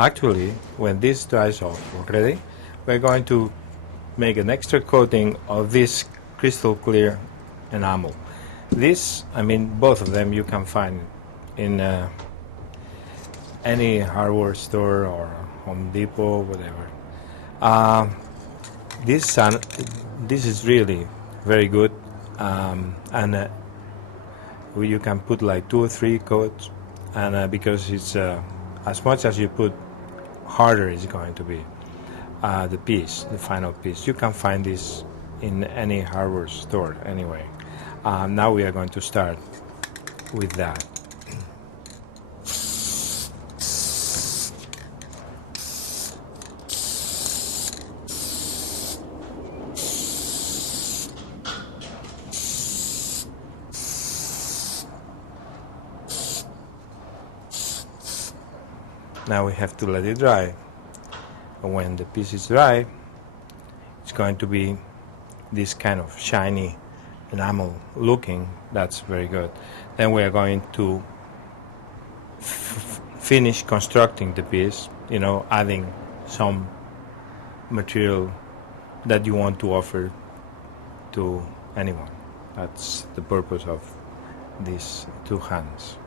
Actually, when this dries off already, we're going to make an extra coating of this crystal clear enamel. This, I mean, both of them you can find in any hardware store or Home Depot, whatever. This is really very good, and you can put like 2 or 3 coats, and because it's as much as you put, harder is going to be the piece, the final piece. You can find this in any hardware store anyway. Now we are going to start with that. Now we have to let it dry. And when the piece is dry, it's going to be this kind of shiny enamel looking. That's very good. Then we are going to finish constructing the piece, adding some material that you want to offer to anyone. That's the purpose of these 2 hands.